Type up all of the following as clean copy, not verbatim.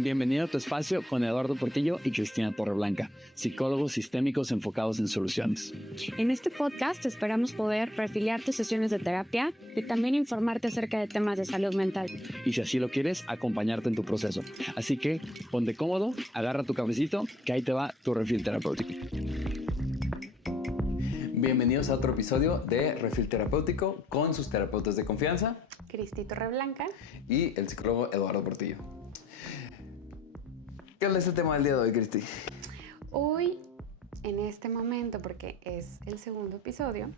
Bienvenido a tu espacio con Eduardo Portillo y Cristina Torreblanca, psicólogos sistémicos enfocados en soluciones. En este podcast esperamos poder perfilarte sesiones de terapia y también informarte acerca de temas de salud mental. Y si así lo quieres, acompañarte en tu proceso. Así que ponte cómodo, agarra tu cafecito, que ahí te va tu refil terapéutico. Bienvenidos a otro episodio de Refil Terapéutico con sus terapeutas de confianza, Cristi Torreblanca y el psicólogo Eduardo Portillo. ¿Qué es el tema del día de hoy, Cristi? Hoy, en este momento, porque es el segundo episodio,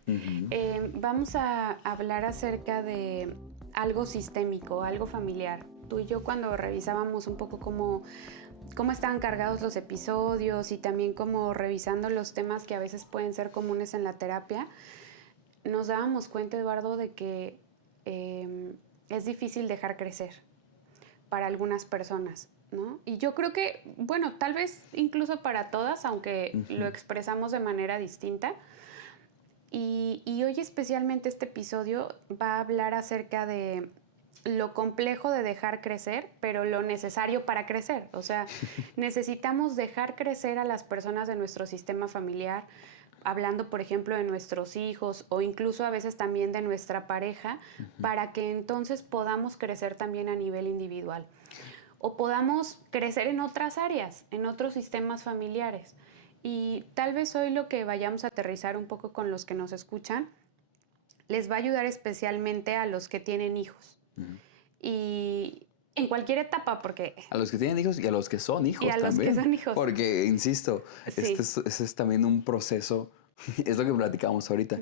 vamos a hablar acerca de algo sistémico, algo familiar. Tú y yo, cuando revisábamos un poco cómo estaban cargados los episodios y también como revisando los temas que a veces pueden ser comunes en la terapia, nos dábamos cuenta, Eduardo, de que es difícil dejar crecer para algunas personas, ¿no? Y yo creo que, bueno, tal vez incluso para todas, aunque lo expresamos de manera distinta. Y hoy especialmente este episodio va a hablar acerca de lo complejo de dejar crecer, pero lo necesario para crecer. O sea, necesitamos dejar crecer a las personas de nuestro sistema familiar, hablando, por ejemplo, de nuestros hijos o incluso a veces también de nuestra pareja, para que entonces podamos crecer también a nivel individual. O podamos crecer en otras áreas, en otros sistemas familiares. Y tal vez hoy lo que vayamos a aterrizar un poco con los que nos escuchan les va a ayudar especialmente a los que tienen hijos. Y en cualquier etapa, porque... A los que tienen hijos y a los que son hijos también. Y a los que son hijos. Porque, insisto, Sí. este es también un proceso, es lo que platicamos ahorita.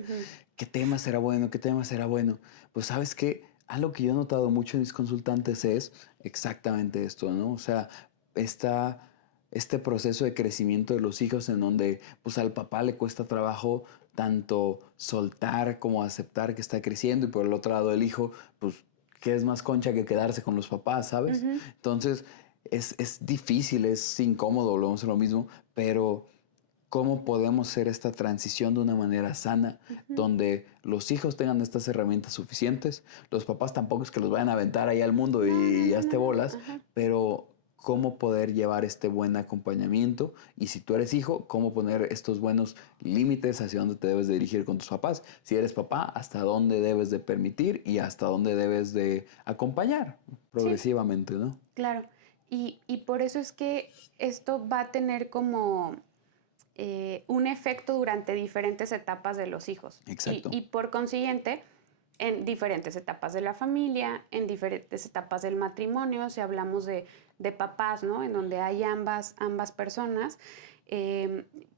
¿Qué tema será bueno? ¿Qué tema será bueno? Pues, ¿sabes qué? Algo que yo he notado mucho en mis consultantes es exactamente esto, ¿no? O sea, este proceso de crecimiento de los hijos en donde pues al papá le cuesta trabajo tanto soltar como aceptar que está creciendo, y por el otro lado el hijo, pues, que es más concha que quedarse con los papás, ¿sabes? Entonces, es difícil, es incómodo, volvemos a lo mismo, pero ¿cómo podemos hacer esta transición de una manera sana, donde los hijos tengan estas herramientas suficientes? Los papás tampoco es que los vayan a aventar ahí al mundo y hazte bolas, pero cómo poder llevar este buen acompañamiento, y si tú eres hijo, cómo poner estos buenos límites hacia dónde te debes de dirigir con tus papás. Si eres papá, hasta dónde debes de permitir y hasta dónde debes de acompañar progresivamente, ¿no? Claro, y por eso es que esto va a tener como un efecto durante diferentes etapas de los hijos. Exacto. Y por consiguiente, en diferentes etapas de la familia, en diferentes etapas del matrimonio, si hablamos de papás, ¿no? En donde hay ambas personas,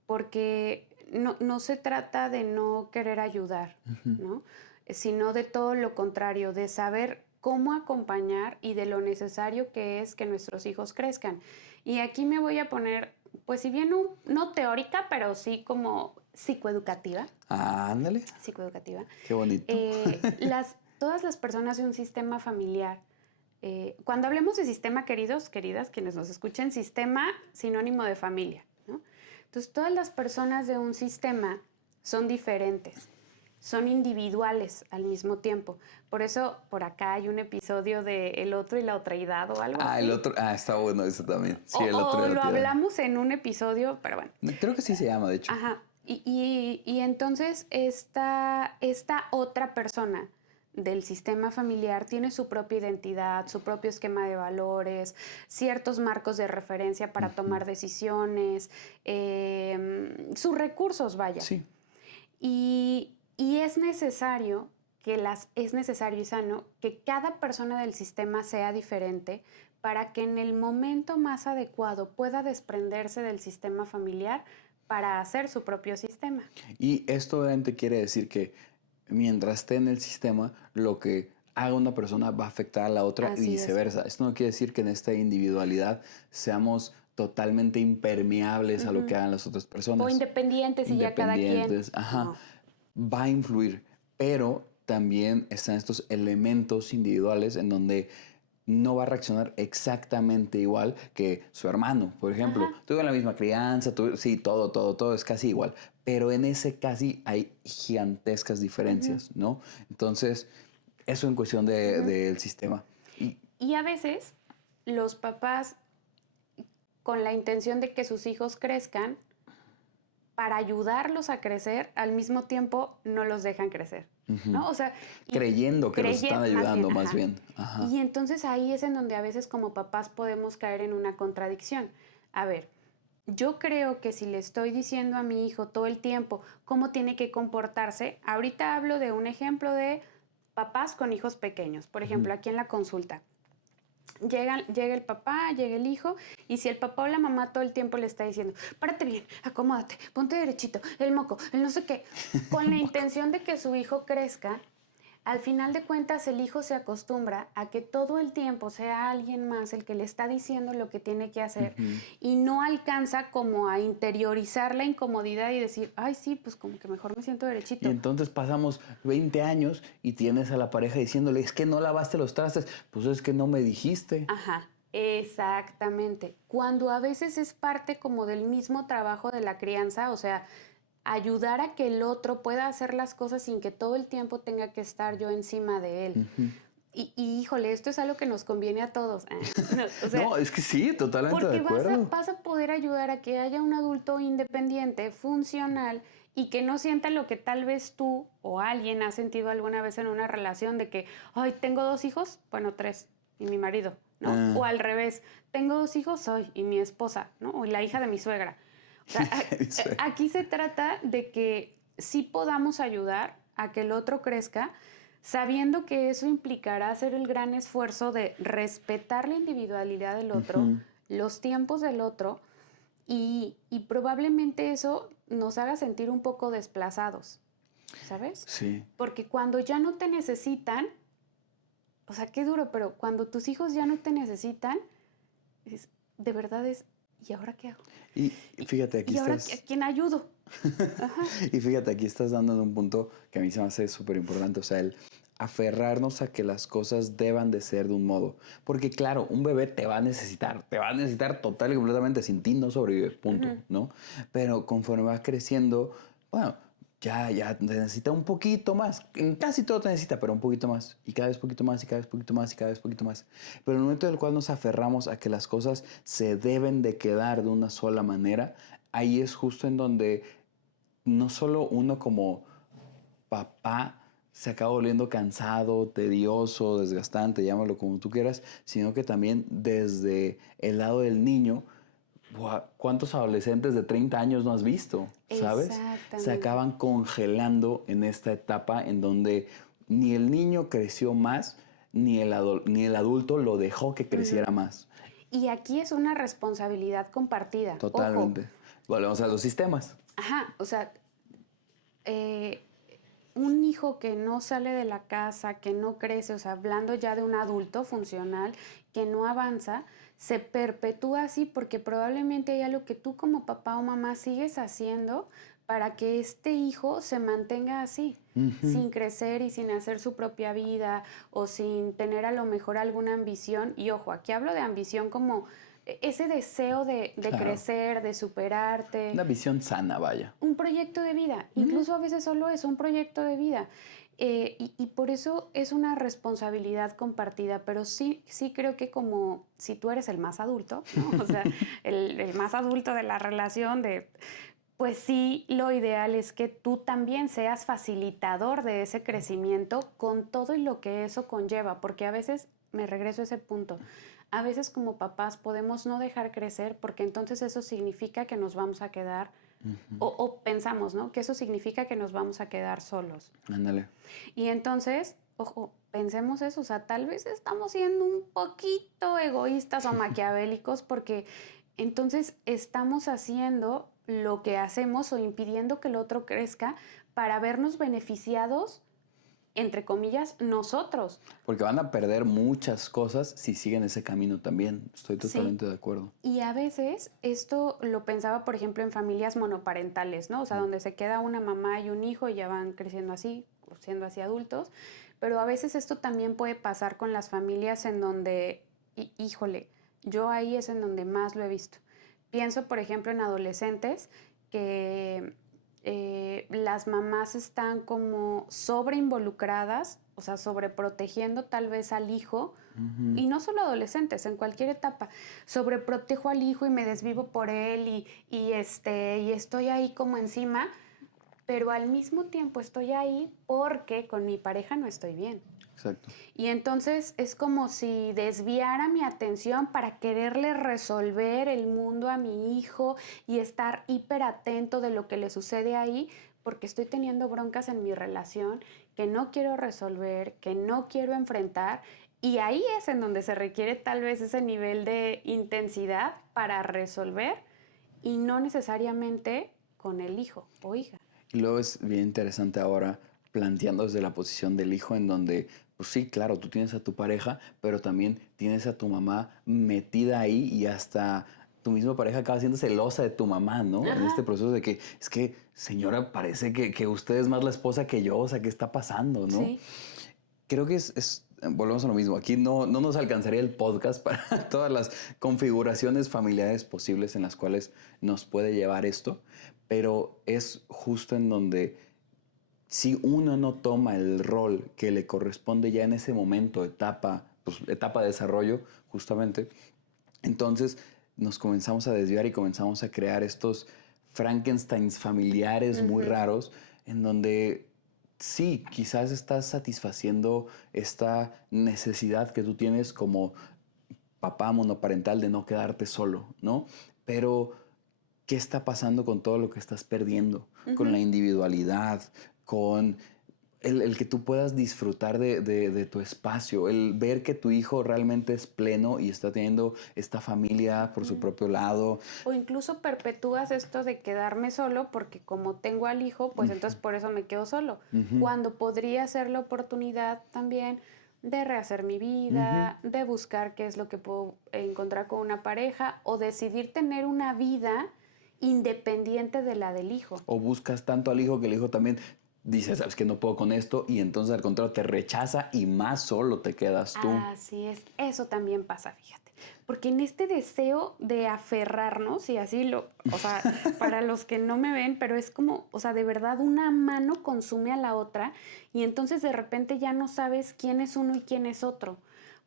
porque no se trata de no querer ayudar, ¿no? Sino de todo lo contrario, de saber cómo acompañar y de lo necesario que es que nuestros hijos crezcan. Y aquí me voy a poner, pues si bien no teórica, pero sí como psicoeducativa. Ándale. Psicoeducativa. Qué bonito. Todas las personas de un sistema familiar, cuando hablemos de sistema, queridas, quienes nos escuchen, sistema sinónimo de familia, ¿no? Entonces, todas las personas de un sistema son diferentes, son individuales al mismo tiempo. Por eso, por acá hay un episodio de El otro y la otreidad o algo así. El otro. Está bueno eso también. Sí, el otro. O lo hablamos en un episodio, pero bueno. Creo que sí se llama, de hecho. Ajá. Y entonces esta otra persona del sistema familiar tiene su propia identidad, su propio esquema de valores, ciertos marcos de referencia para tomar decisiones, sus recursos, vaya. Sí. Y es necesario y sano que cada persona del sistema sea diferente para que en el momento más adecuado pueda desprenderse del sistema familiar para hacer su propio sistema. Y esto obviamente quiere decir que mientras esté en el sistema, lo que haga una persona va a afectar a la otra. Así y viceversa. Esto no quiere decir que en esta individualidad seamos totalmente impermeables a lo que hagan las otras personas. O independientes y ya cada quien. Ajá. No. Va a influir, pero también están estos elementos individuales en donde no va a reaccionar exactamente igual que su hermano, por ejemplo. Tuvieron la misma crianza, sí, todo es casi igual. Pero en ese casi hay gigantescas diferencias, ¿no? Entonces, eso en cuestión del sistema. Y a veces los papás con la intención de que sus hijos crezcan, para ayudarlos a crecer, al mismo tiempo no los dejan crecer, ¿no? O sea, creyendo que los están ayudando más bien. Ajá. Y entonces ahí es en donde a veces como papás podemos caer en una contradicción. A ver, yo creo que si le estoy diciendo a mi hijo todo el tiempo cómo tiene que comportarse, ahorita hablo de un ejemplo de papás con hijos pequeños, por ejemplo, aquí en la consulta. Llega el papá, llega el hijo, y si el papá o la mamá todo el tiempo le está diciendo, párate bien, acomódate, ponte derechito, el moco, el no sé qué, con la intención de que su hijo crezca, al final de cuentas el hijo se acostumbra a que todo el tiempo sea alguien más el que le está diciendo lo que tiene que hacer y no alcanza como a interiorizar la incomodidad y decir, ay sí, pues como que mejor me siento derechito. Y entonces pasamos 20 años y tienes a la pareja diciéndole, es que no lavaste los trastes, pues es que no me dijiste. Ajá, exactamente. Cuando a veces es parte como del mismo trabajo de la crianza, o sea, ayudar a que el otro pueda hacer las cosas sin que todo el tiempo tenga que estar yo encima de él. Y híjole, esto es algo que nos conviene a todos. No, o sea, no, es que sí, totalmente de acuerdo. Porque vas a poder ayudar a que haya un adulto independiente, funcional, y que no sienta lo que tal vez tú o alguien ha sentido alguna vez en una relación de que, ay, tengo 2 hijos, bueno, 3, y mi marido, ¿no? O al revés, tengo 2 hijos, soy, y mi esposa, ¿no? O la hija de mi suegra. O sea, aquí se trata de que sí podamos ayudar a que el otro crezca, sabiendo que eso implicará hacer el gran esfuerzo de respetar la individualidad del otro, los tiempos del otro, y probablemente eso nos haga sentir un poco desplazados, ¿sabes? Sí. Porque cuando ya no te necesitan, o sea, qué duro, pero cuando tus hijos ya no te necesitan, de verdad es, ¿y ahora qué hago? Y fíjate, aquí ¿Y ahora estás... a quién ayudo? Ajá. Y fíjate, aquí estás dando un punto que a mí se me hace súper importante, o sea, el aferrarnos a que las cosas deban de ser de un modo. Porque claro, un bebé te va a necesitar total y completamente, sin ti no sobrevive, punto, ¿no? Pero conforme vas creciendo, bueno, ya te necesita un poquito más. En casi todo te necesita, pero un poquito más. Y cada vez poquito más, y cada vez poquito más, y cada vez poquito más. Pero en el momento en el cual nos aferramos a que las cosas se deben de quedar de una sola manera, ahí es justo en donde no solo uno como papá se acaba volviendo cansado, tedioso, desgastante, llámalo como tú quieras, sino que también desde el lado del niño, ¿cuántos adolescentes de 30 años no has visto? ¿Sabes? Se acaban congelando en esta etapa en donde ni el niño creció más, ni el adulto lo dejó que creciera más. Y aquí es una responsabilidad compartida. Totalmente. Ojo. Volvemos a los sistemas. Ajá, o sea, un hijo que no sale de la casa, que no crece, o sea, hablando ya de un adulto funcional, que no avanza, se perpetúa así porque probablemente hay algo que tú como papá o mamá sigues haciendo para que este hijo se mantenga así, sin crecer y sin hacer su propia vida o sin tener a lo mejor alguna ambición. Y ojo, aquí hablo de ambición como ese deseo de crecer, de superarte. Una visión sana, vaya. Un proyecto de vida, incluso a veces solo es un proyecto de vida. Y por eso es una responsabilidad compartida, pero sí creo que como si tú eres el más adulto, ¿no? O sea, el más adulto de la relación, pues sí, lo ideal es que tú también seas facilitador de ese crecimiento con todo y lo que eso conlleva, porque a veces, me regreso a ese punto, a veces como papás podemos no dejar crecer porque entonces eso significa que nos vamos a quedar, o pensamos, ¿no? Que eso significa que nos vamos a quedar solos. Ándale. Y entonces, ojo, pensemos eso, o sea, tal vez estamos siendo un poquito egoístas o maquiavélicos porque entonces estamos haciendo lo que hacemos o impidiendo que el otro crezca para vernos beneficiados, entre comillas, nosotros. Porque van a perder muchas cosas si siguen ese camino también. Estoy totalmente de acuerdo. Y a veces esto lo pensaba, por ejemplo, en familias monoparentales, ¿no? O sea, donde se queda una mamá y un hijo y ya van creciendo así, siendo así adultos. Pero a veces esto también puede pasar con las familias en donde, híjole, yo ahí es en donde más lo he visto. Pienso, por ejemplo, en adolescentes que las mamás están como sobreinvolucradas o sea, sobreprotegiendo tal vez al hijo, y no solo adolescentes, en cualquier etapa, sobreprotejo al hijo y me desvivo por él y estoy ahí como encima, pero al mismo tiempo estoy ahí porque con mi pareja no estoy bien. Exacto. Y entonces es como si desviara mi atención para quererle resolver el mundo a mi hijo y estar hiper atento de lo que le sucede ahí, porque estoy teniendo broncas en mi relación que no quiero resolver, que no quiero enfrentar. Y ahí es en donde se requiere tal vez ese nivel de intensidad para resolver y no necesariamente con el hijo o hija. Y luego es bien interesante ahora planteando desde la posición del hijo en donde, pues sí, claro, tú tienes a tu pareja, pero también tienes a tu mamá metida ahí y hasta tu misma pareja acaba siendo celosa de tu mamá, ¿no? En este proceso de que, es que, señora, parece que usted es más la esposa que yo, o sea, ¿qué está pasando, no? Sí. Creo que volvemos a lo mismo, aquí no nos alcanzaría el podcast para todas las configuraciones familiares posibles en las cuales nos puede llevar esto, pero es justo en donde si uno no toma el rol que le corresponde ya en ese momento, pues, etapa de desarrollo, justamente, entonces nos comenzamos a desviar y comenzamos a crear estos Frankensteins familiares muy raros, en donde sí, quizás estás satisfaciendo esta necesidad que tú tienes como papá monoparental de no quedarte solo, ¿no? Pero ¿qué está pasando con todo lo que estás perdiendo? Con la individualidad, con el que tú puedas disfrutar de tu espacio, el ver que tu hijo realmente es pleno y está teniendo esta familia por su propio lado. O incluso perpetúas esto de quedarme solo porque como tengo al hijo, pues entonces por eso me quedo solo. Cuando podría ser la oportunidad también de rehacer mi vida, de buscar qué es lo que puedo encontrar con una pareja o decidir tener una vida independiente de la del hijo. O buscas tanto al hijo que el hijo también dice, sabes que no puedo con esto, y entonces al contrario te rechaza y más solo te quedas tú. Así es, eso también pasa, fíjate. Porque en este deseo de aferrarnos, y así o sea, para los que no me ven, pero es como, o sea, de verdad una mano consume a la otra y entonces de repente ya no sabes quién es uno y quién es otro.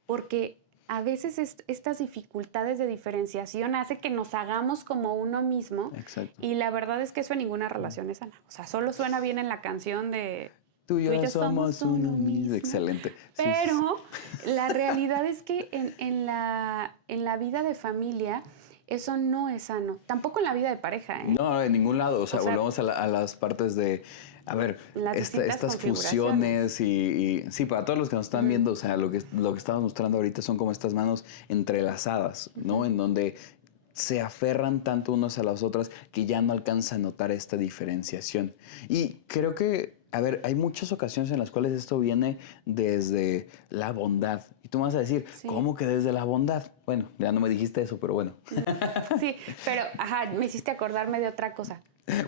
Porque a veces estas dificultades de diferenciación hace que nos hagamos como uno mismo. Exacto. Y la verdad es que eso en ninguna relación es sana. O sea, solo suena bien en la canción de Tú y yo somos uno mismo. Excelente. Pero la realidad es que en la vida de familia eso no es sano. Tampoco en la vida de pareja, ¿eh? No, en ningún lado. O sea, volvemos a las partes de, a ver, estas fusiones y sí, para todos los que nos están viendo, o sea, lo que estamos mostrando ahorita son como estas manos entrelazadas, ¿no? En donde se aferran tanto unos a las otras que ya no alcanza a notar esta diferenciación. Y creo que, a ver, hay muchas ocasiones en las cuales esto viene desde la bondad. Y tú me vas a decir, ¿cómo que desde la bondad? Bueno, ya no me dijiste eso, pero bueno. Sí, pero, ajá, me hiciste acordarme de otra cosa.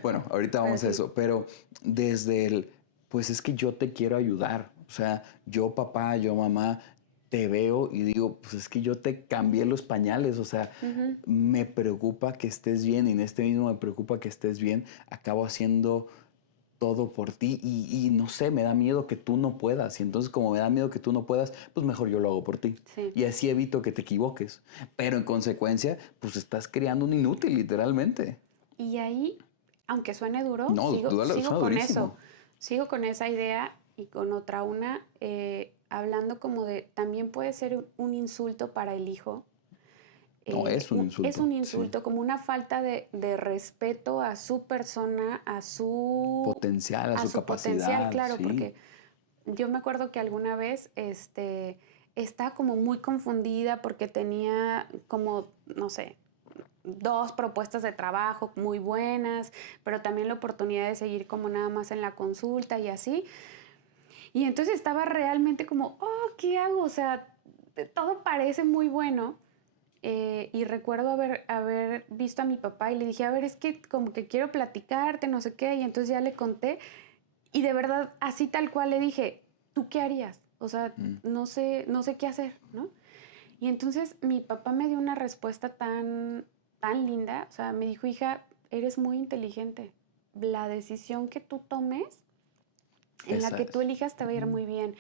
Bueno, ahorita vamos a eso, pero desde pues es que yo te quiero ayudar. O sea, yo papá, yo mamá, te veo y digo, pues es que yo te cambié los pañales, o sea, me preocupa que estés bien y en este mismo me preocupa que estés bien, acabo haciendo todo por ti y no sé, me da miedo que tú no puedas y entonces como me da miedo que tú no puedas, pues mejor yo lo hago por ti. Sí. Y así evito que te equivoques, pero en consecuencia, pues estás creando un inútil literalmente. Y ahí, aunque suene duro, No, sigo con durísimo. eso. Sigo con esa idea y con otra hablando como de, también puede ser un insulto para el hijo. No, es un insulto. Es un insulto, como una falta de respeto a su persona, a su potencial, a su capacidad. Potencial, claro, sí. porque yo me acuerdo que alguna vez estaba como muy confundida porque tenía como, no sé, 2 propuestas de trabajo muy buenas, pero también la oportunidad de seguir como nada más en la consulta y así. Y entonces estaba realmente como, oh, ¿qué hago? O sea, todo parece muy bueno. Y recuerdo haber visto a mi papá y le dije, a ver, es que como que quiero platicarte, no sé qué. Y entonces ya le conté. Y de verdad, así tal cual le dije, ¿tú qué harías? O sea, no sé qué hacer, ¿no? Y entonces mi papá me dio una respuesta tan linda. O sea, me dijo, hija, eres muy inteligente. La decisión que tú tomes en la que tú elijas te va a ir muy bien.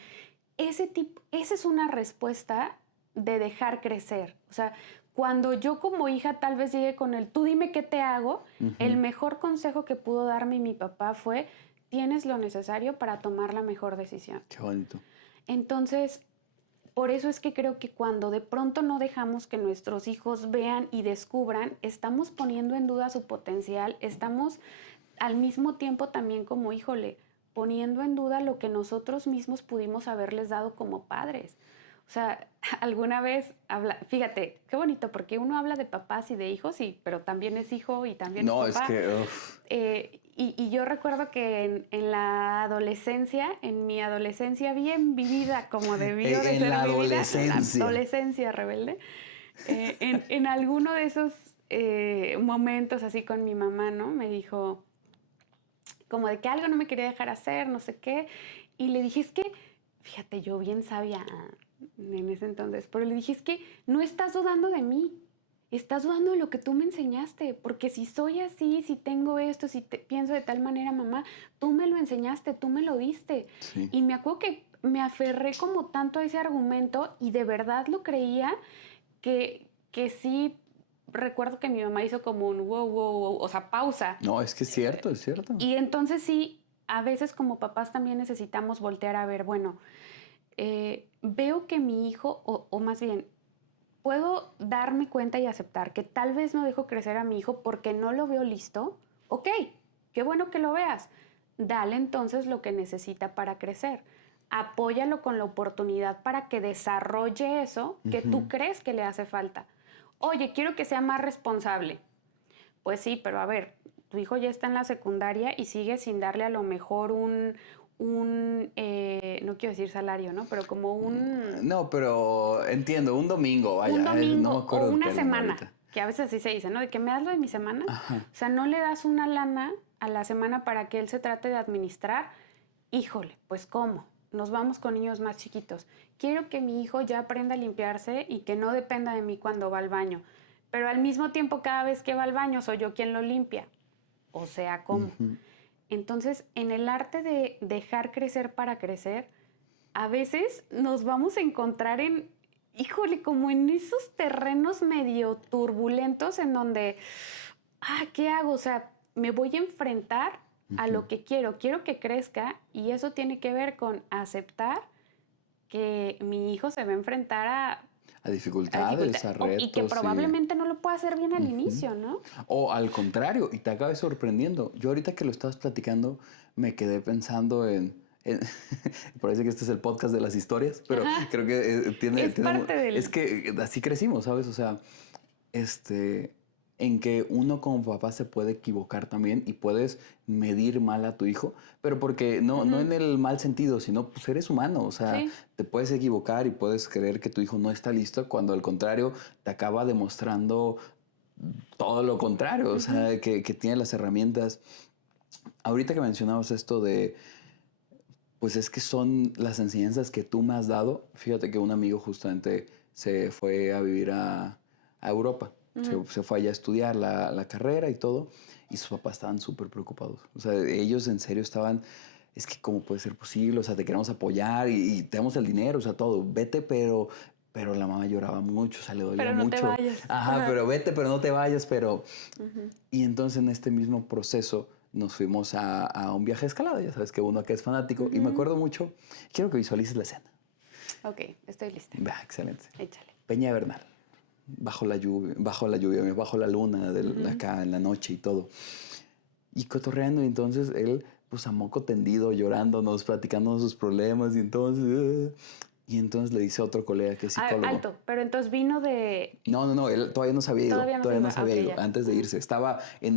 Esa es una respuesta de dejar crecer. O sea, cuando yo como hija tal vez llegué con el, tú dime qué te hago, el mejor consejo que pudo darme mi papá fue, tienes lo necesario para tomar la mejor decisión. Qué bonito. Entonces, por eso es que creo que cuando de pronto no dejamos que nuestros hijos vean y descubran, estamos poniendo en duda su potencial, estamos al mismo tiempo también como, híjole, poniendo en duda lo que nosotros mismos pudimos haberles dado como padres. O sea, alguna vez fíjate, qué bonito, porque uno habla de papás y de hijos, pero también es hijo y también no, es papá. es que... Y yo recuerdo que en la adolescencia, en mi adolescencia bien vivida, como debió de ser la vivida, adolescencia. la adolescencia rebelde, en alguno de esos momentos así con mi mamá, ¿no? Me dijo como de que algo no me quería dejar hacer, no sé qué, y le dije, es que, fíjate, yo bien sabia en ese entonces, pero le dije, es que no estás dudando de mí, estás dudando de lo que tú me enseñaste, porque si soy así, si tengo esto, si pienso de tal manera, mamá, tú me lo enseñaste, tú me lo diste. Sí. Y me acuerdo que me aferré como tanto a ese argumento y de verdad lo creía que sí. Recuerdo que mi mamá hizo como un wow, wow, wow, o sea, pausa. No, es que es cierto, es cierto. Y entonces sí, a veces como papás también necesitamos voltear a ver, bueno, veo que mi hijo, o más bien, puedo darme cuenta y aceptar que tal vez no dejo crecer a mi hijo porque no lo veo listo. Ok, qué bueno que lo veas. Dale entonces lo que necesita para crecer. Apóyalo con la oportunidad para que desarrolle eso que tú crees que le hace falta. Oye, quiero que sea más responsable. Pues sí, pero a ver, tu hijo ya está en la secundaria y sigue sin darle a lo mejor no quiero decir salario, ¿no? Pero como No, pero entiendo, un domingo, vaya. un No me domingo o acuerdo del una término semana, ahorita. que a veces así se dice, ¿no? De que me das lo de mi semana. Ajá. O sea, no le das una lana a la semana para que él se trate de administrar. Híjole, pues ¿cómo? Nos vamos con niños más chiquitos. Quiero que mi hijo ya aprenda a limpiarse y que no dependa de mí cuando va al baño. Pero al mismo tiempo, cada vez que va al baño, soy yo quien lo limpia. O sea, ¿cómo? Entonces, en el arte de dejar crecer para crecer, a veces nos vamos a encontrar híjole, como en esos terrenos medio turbulentos en donde, ¿qué hago? O sea, me voy a enfrentar a lo que quiero que crezca y eso tiene que ver con aceptar que mi hijo se va a enfrentar A dificultades, a retos. y que probablemente no lo pueda hacer bien al inicio, ¿no? O al contrario, y te acabas sorprendiendo. Yo ahorita que lo estabas platicando, me quedé pensando parece que este es el podcast de las historias, pero creo que Es parte del... Es que así crecimos, ¿sabes? O sea, en que uno como papá se puede equivocar también y puedes medir mal a tu hijo, pero porque no en el mal sentido, sino pues eres humano, o sea, Sí. te puedes equivocar y puedes creer que tu hijo no está listo cuando al contrario te acaba demostrando todo lo contrario, o sea, que tiene las herramientas. Ahorita que mencionabas esto de, pues es que son las enseñanzas que tú me has dado, fíjate que un amigo justamente se fue a vivir a Europa. Se fue allá a estudiar la carrera y todo, y sus papás estaban súper preocupados. O sea, ellos en serio estaban, es que cómo puede ser posible, o sea, te queremos apoyar y te damos el dinero, o sea, todo, vete, pero la mamá lloraba mucho, o sea, le dolía Pero no mucho. te vayas. Ajá, pero vete, pero no te vayas, pero... Y entonces en este mismo proceso nos fuimos a un viaje de escalada, ya sabes que uno acá es fanático, y me acuerdo mucho, quiero que visualices la escena. Ok, estoy lista. Va, excelente. Échale. Peña de Bernal, bajo la lluvia, bajo la luna, acá en la noche y todo. Y cotorreando, y entonces él, pues a moco tendido, llorándonos, platicándonos sus problemas, y entonces le dice a otro colega que es psicólogo. Alto, pero entonces vino de... No, él todavía no se había ido, todavía no se había ido, ya. antes de irse. Estaba en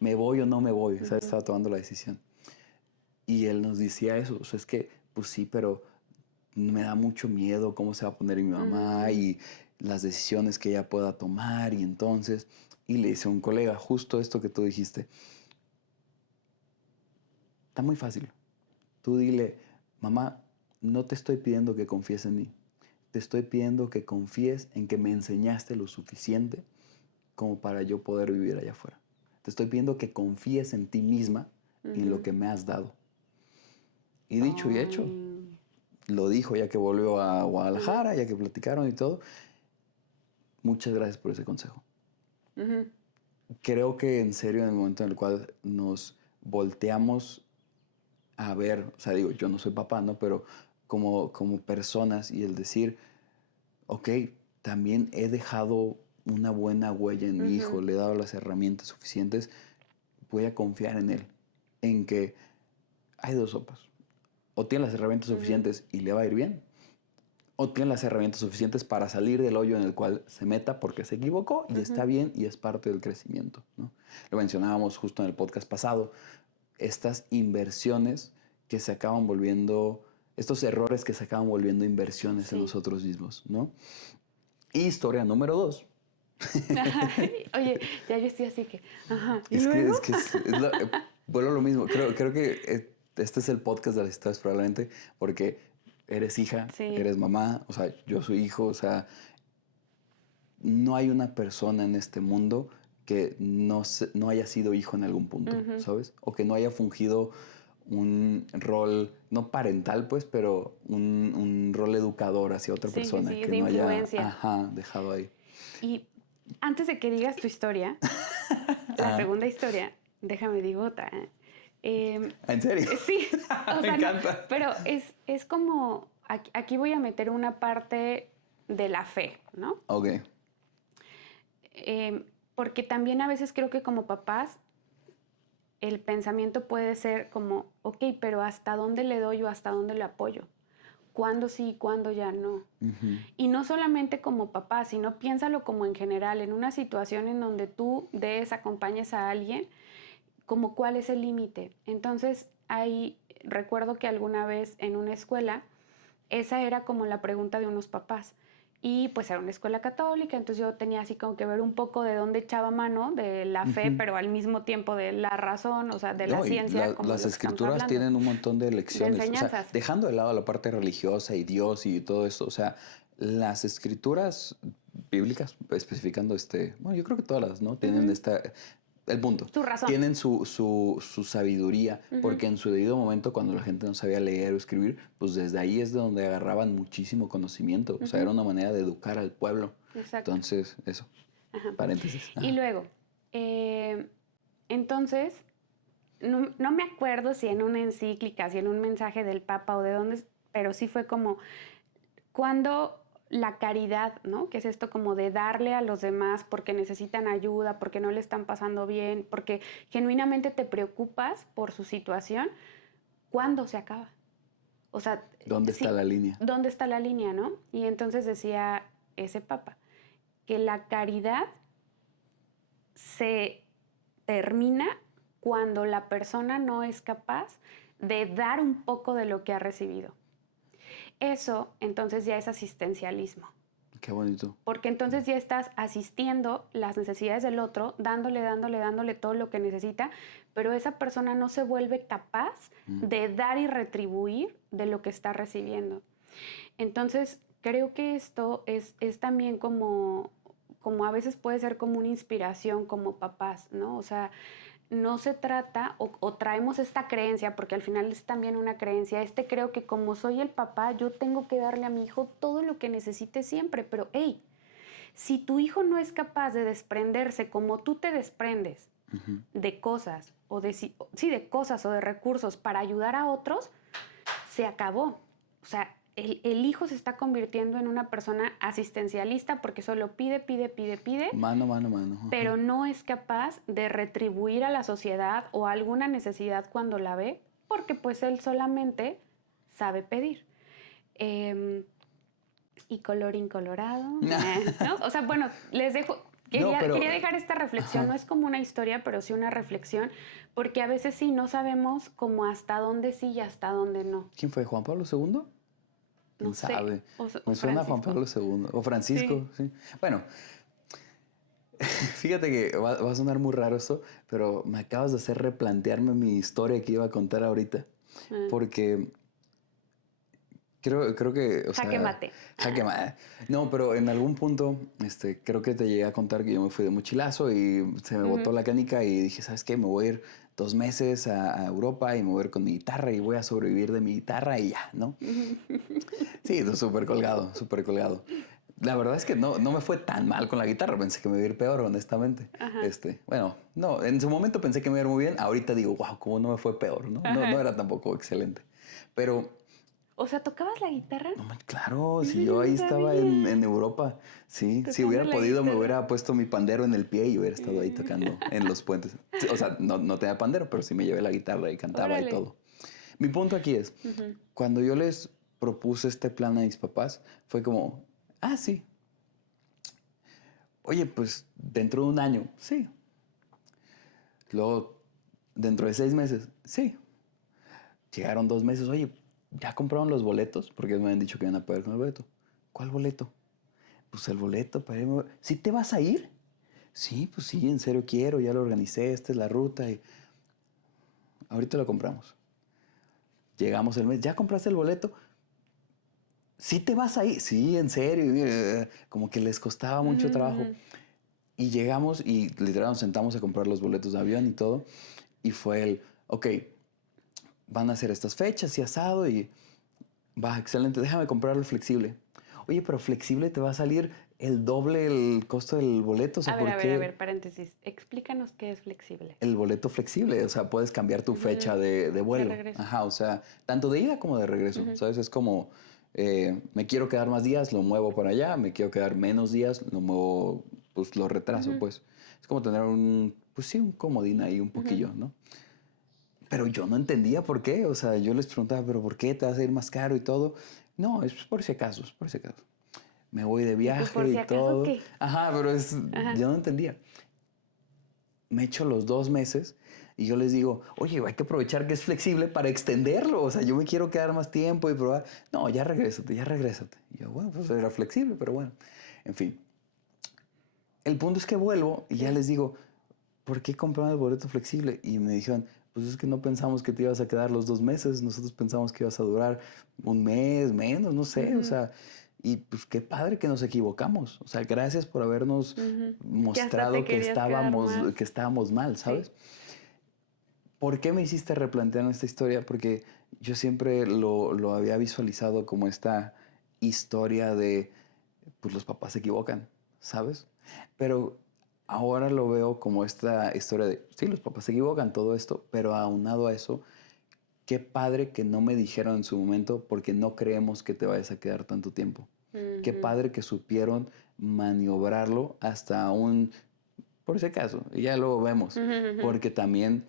me voy o no me voy, o sea, estaba tomando la decisión. Y él nos decía eso, o sea, es que, pues sí, pero me da mucho miedo cómo se va a poner mi mamá y las decisiones que ella pueda tomar, y entonces, y le dice a un colega, justo esto que tú dijiste, está muy fácil. Tú dile, mamá, no te estoy pidiendo que confíes en mí. Te estoy pidiendo que confíes en que me enseñaste lo suficiente como para yo poder vivir allá afuera. Te estoy pidiendo que confíes en ti misma y en lo que me has dado. Y dicho y hecho, Ay. lo dijo ya que volvió a Guadalajara, ya que platicaron y todo. Muchas gracias por ese consejo. Ujú. Creo que en serio, en el momento en el cual nos volteamos a ver, o sea, digo, yo no soy papá, ¿no? Pero como personas y el decir, ok, también he dejado una buena huella en mi hijo, Ujú. le he dado las herramientas suficientes, voy a confiar en él, en que hay dos sopas. O tiene las herramientas Ujú. suficientes y le va a ir bien, o tiene las herramientas suficientes para salir del hoyo en el cual se meta porque se equivocó y está Ujú. bien y es parte del crecimiento, ¿no? Lo mencionábamos justo en el podcast pasado, estas inversiones que se acaban volviendo, estos errores que se acaban volviendo inversiones en Sí. nosotros mismos, ¿no? Y historia número 2. Ay, oye, ya yo estoy así que, ajá, ¿y Es que, luego? es que vuelvo a lo mismo. Creo que este es el podcast de las historias probablemente porque eres hija, Sí. eres mamá, o sea, yo soy hijo, o sea, no hay una persona en este mundo que no haya sido hijo en algún punto, Ujú. ¿sabes? O que no haya fungido un rol, no parental, pues, pero un rol educador hacia otra Sí, sí, persona, sí, es que de no haya, influencia. ajá, dejado ahí. Y antes de que digas tu historia, la Ah, segunda historia, déjame digo otra. ¿en serio? Sí, o Me sea, no, encanta. pero es como, aquí voy a meter una parte de la fe, ¿no? Ok. Porque también a veces creo que como papás el pensamiento puede ser como, ok, pero ¿hasta dónde le doy o hasta dónde le apoyo? ¿Cuándo sí y cuándo ya no? Ujú. Y no solamente como papá, sino piénsalo como en general, en una situación en donde tú acompañes a alguien, como cuál es el límite. Entonces, ahí recuerdo que alguna vez en una escuela, esa era como la pregunta de unos papás. Y pues era una escuela católica, entonces yo tenía así como que ver un poco de dónde echaba mano de la fe, Ujú. pero al mismo tiempo de la razón, o sea, de la No, y ciencia, como de las lo que estamos escrituras hablando, tienen un montón de de lecciones. O sea, enseñanzas. dejando de lado la parte religiosa y Dios y todo esto, o sea, las escrituras bíblicas, especificando bueno, yo creo que todas las, ¿no? Tienen Ujú. el punto, Tu razón. tienen su sabiduría, Ujú. porque en su debido momento, cuando la gente no sabía leer o escribir, pues desde ahí es de donde agarraban muchísimo conocimiento. O sea, era Ujú. una manera de educar al pueblo. Exacto. Entonces, eso, Ajá. paréntesis. Y Ajá. luego, entonces, no me acuerdo si en una encíclica, si en un mensaje del Papa o de dónde, pero sí fue como cuando la caridad, ¿no? Que es esto como de darle a los demás porque necesitan ayuda, porque no le están pasando bien, porque genuinamente te preocupas por su situación, ¿cuándo se acaba? O sea, ¿Dónde está sí, la línea? ¿dónde está la línea, no? Y entonces decía ese Papa que la caridad se termina cuando la persona no es capaz de dar un poco de lo que ha recibido. Eso entonces ya es asistencialismo, Qué bonito. porque entonces ya estás asistiendo las necesidades del otro, dándole todo lo que necesita, pero esa persona no se vuelve capaz Mm. de dar y retribuir de lo que está recibiendo. Entonces, creo que esto es también como a veces puede ser como una inspiración como papás, ¿no? O sea, no se trata, o traemos esta creencia, porque al final es también una creencia, creo que como soy el papá, yo tengo que darle a mi hijo todo lo que necesite siempre, pero hey, si tu hijo no es capaz de desprenderse como tú te desprendes Ujú. de cosas, de cosas o de recursos para ayudar a otros, se acabó. O sea, el hijo se está convirtiendo en una persona asistencialista porque solo pide, Mano, mano, mano. Ajá. pero no es capaz de retribuir a la sociedad o alguna necesidad cuando la ve, porque pues él solamente sabe pedir. Y colorín colorado, ¿no? O sea, bueno, les dejo, No, pero... quería dejar esta reflexión, no Ajá. es como una historia, pero sí una reflexión, porque a veces sí no sabemos como hasta dónde sí y hasta dónde no. ¿Quién fue? ¿Juan Pablo II? No ¿Quién sé, sabe? o Me suena a Juan Francisco. Pablo II. O Francisco, Sí. sí. Bueno, fíjate que va a sonar muy raro esto, pero me acabas de hacer replantearme mi historia que iba a contar ahorita. Ah, Porque Creo que, o sea, Jaque mate. jaque mate. No, pero en algún punto, creo que te llegué a contar que yo me fui de mochilazo y se me botó la canica y dije, ¿sabes qué? Me voy a ir 2 meses a Europa y me voy a ir con mi guitarra y voy a sobrevivir de mi guitarra y ya, ¿no? Sí, súper colgado, súper colgado. La verdad es que no me fue tan mal con la guitarra. Pensé que me iba a ir peor, honestamente. Ajá. Bueno, no, en su momento pensé que me iba a ir muy bien. Ahorita digo, wow, cómo no me fue peor, ¿no? No era tampoco excelente. Pero, O sea, ¿tocabas la guitarra? no, claro, Eso si yo yo ahí no estaba sabía. en Europa, sí, si Tocando hubiera la podido me guitarra. hubiera puesto mi pandero en el pie y hubiera estado ahí tocando en los puentes. Sí, o sea, no tenía pandero, pero sí me llevé la guitarra y cantaba y Órale. todo. Mi punto aquí es, cuando yo les propuse este plan a mis papás, fue como, ah, sí. Oye, pues dentro de un año, sí. Luego, dentro de 6 meses, sí. Llegaron 2 meses, oye, ¿ya compraron los boletos? Porque me habían dicho que iban a pagar con el boleto. ¿Cuál boleto? Pues el boleto para irme. ¿Sí te vas a ir? Sí, pues sí, en serio quiero, ya lo organicé, esta es la ruta y ahorita lo compramos. Llegamos el mes, ¿ya compraste el boleto? ¿Sí te vas a ir? Sí, en serio. Como que les costaba mucho trabajo. Y llegamos y literal nos sentamos a comprar los boletos de avión y todo. Y fue ok, van a hacer estas fechas y asado y va, excelente, déjame comprarlo flexible. Oye, pero flexible te va a salir el doble el costo del boleto, o sea, ¿por A qué? ver, paréntesis. Explícanos qué es flexible. El boleto flexible, o sea, puedes cambiar tu fecha de vuelo. De regreso. Ajá, o sea, tanto de ida como de regreso, ¿sabes? Es como, me quiero quedar más días, lo muevo para allá, me quiero quedar menos días, lo muevo, pues lo retraso, pues. Es como tener pues sí, un comodín ahí un poquillo, ¿no? Pero yo no entendía por qué, o sea, yo les preguntaba, ¿pero por qué te vas a ir más caro y todo? No, es por si acaso, es por si acaso. Me voy de ¿Y tú por viaje y si acaso todo. qué? Ajá, pero Ajá. yo no entendía. Me echo los 2 meses y yo les digo, oye, hay que aprovechar que es flexible para extenderlo. O sea, yo me quiero quedar más tiempo y probar. No, ya regrésate, ya regrésate. Y yo, bueno, pues era flexible, pero bueno. En fin. El punto es que vuelvo y ya les digo, ¿por qué compraron el boleto flexible? Y me dijeron, pues es que no pensamos que te ibas a quedar los 2 meses. Nosotros pensamos que ibas a durar un mes, menos, no sé. O sea, y pues qué padre que nos equivocamos. O sea, gracias por habernos Que hasta te mostrado querías quedar más. que estábamos mal, ¿sabes? Sí. ¿Por qué me hiciste replantear esta historia? Porque yo siempre lo había visualizado como esta historia de, pues los papás se equivocan, ¿sabes? Pero ahora lo veo como esta historia de, sí, los papás se equivocan, todo esto, pero aunado a eso, qué padre que no me dijeron en su momento porque no creemos que te vayas a quedar tanto tiempo. Qué padre que supieron maniobrarlo hasta por ese caso, y ya lo vemos, porque también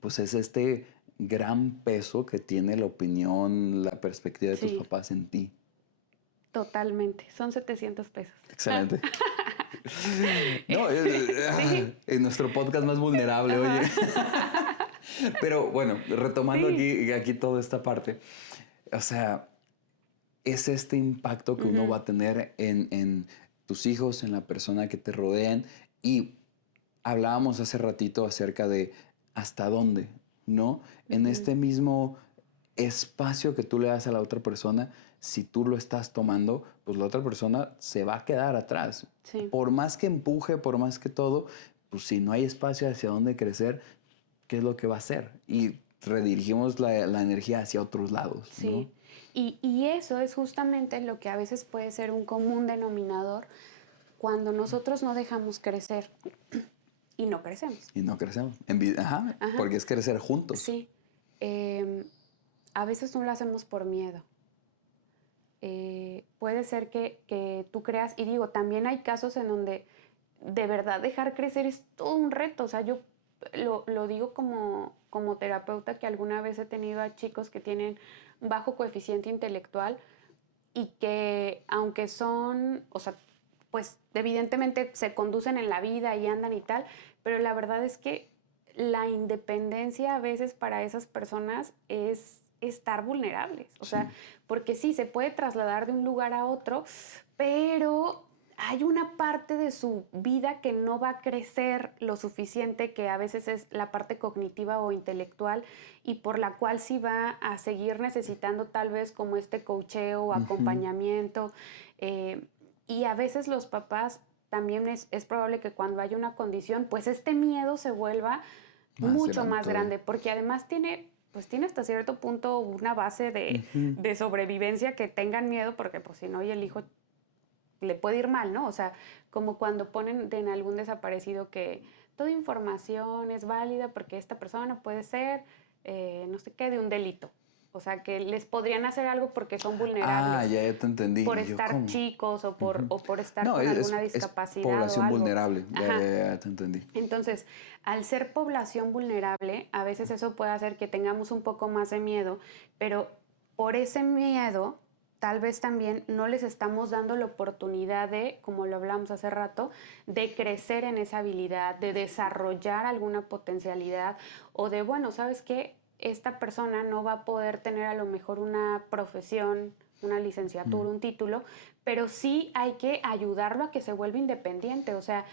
pues es este gran peso que tiene la opinión, la perspectiva de tus Sí, papás en ti. totalmente. Son 700 pesos. Excelente. No, Sí. en nuestro podcast más vulnerable, oye. Pero bueno, retomando Sí. aquí toda esta parte, o sea, es este impacto que uno va a tener en tus hijos, en la persona que te rodean. Y hablábamos hace ratito acerca de hasta dónde, ¿no? En este mismo espacio que tú le das a la otra persona, si tú lo estás tomando, pues la otra persona se va a quedar atrás. Sí. Por más que empuje, por más que todo, pues si no hay espacio hacia dónde crecer, ¿qué es lo que va a hacer? Y redirigimos la energía hacia otros lados, ¿no? Sí. Y eso es justamente lo que a veces puede ser un común denominador cuando nosotros no dejamos crecer y no crecemos. Y no crecemos. Ajá, Ajá. porque es crecer juntos. Sí. A veces no lo hacemos por miedo. Puede ser que tú creas, y digo, también hay casos en donde de verdad dejar crecer es todo un reto. O sea, yo lo digo como terapeuta, que alguna vez he tenido a chicos que tienen bajo coeficiente intelectual y que aunque son, o sea, pues evidentemente se conducen en la vida y andan y tal, pero la verdad es que la independencia a veces para esas personas es estar vulnerables. O sea, porque sí, se puede trasladar de un lugar a otro, pero hay una parte de su vida que no va a crecer lo suficiente, que a veces es la parte cognitiva o intelectual, y por la cual sí va a seguir necesitando tal vez como este coacheo o acompañamiento. Y a veces los papás también es probable que cuando haya una condición, pues este miedo se vuelva mucho más grande, porque además tiene hasta cierto punto una base de sobrevivencia, que tengan miedo, porque pues si no, y el hijo le puede ir mal, ¿no? O sea, como cuando ponen en algún desaparecido que toda información es válida porque esta persona puede ser, no sé qué, de un delito. O sea, que les podrían hacer algo porque son vulnerables. Ah, ya te entendí. Por ¿Y yo estar cómo? chicos o por estar No, con alguna es discapacidad población o algo. vulnerable. Ajá. Ya te entendí. Entonces, al ser población vulnerable, a veces eso puede hacer que tengamos un poco más de miedo, pero por ese miedo, tal vez también no les estamos dando la oportunidad de, como lo hablamos hace rato, de crecer en esa habilidad, de desarrollar alguna potencialidad, o de, bueno, ¿sabes qué? Esta persona no va a poder tener a lo mejor una profesión, una licenciatura, un título, pero sí hay que ayudarlo a que se vuelva independiente. O sea,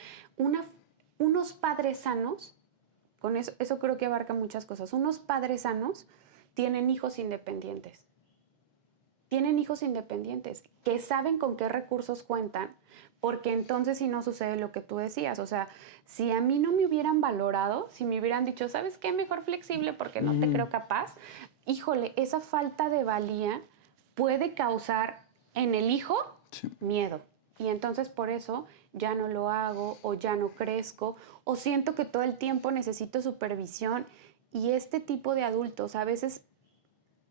unos padres sanos, con eso creo que abarca muchas cosas, unos padres sanos tienen hijos independientes. Tienen hijos independientes que saben con qué recursos cuentan, porque entonces si no sucede lo que tú decías. O sea, si a mí no me hubieran valorado, si me hubieran dicho, ¿sabes qué? Mejor flexible porque no te creo capaz. Híjole, esa falta de valía puede causar en el hijo miedo. Y entonces por eso ya no lo hago, o ya no crezco, o siento que todo el tiempo necesito supervisión. Y este tipo de adultos, a veces,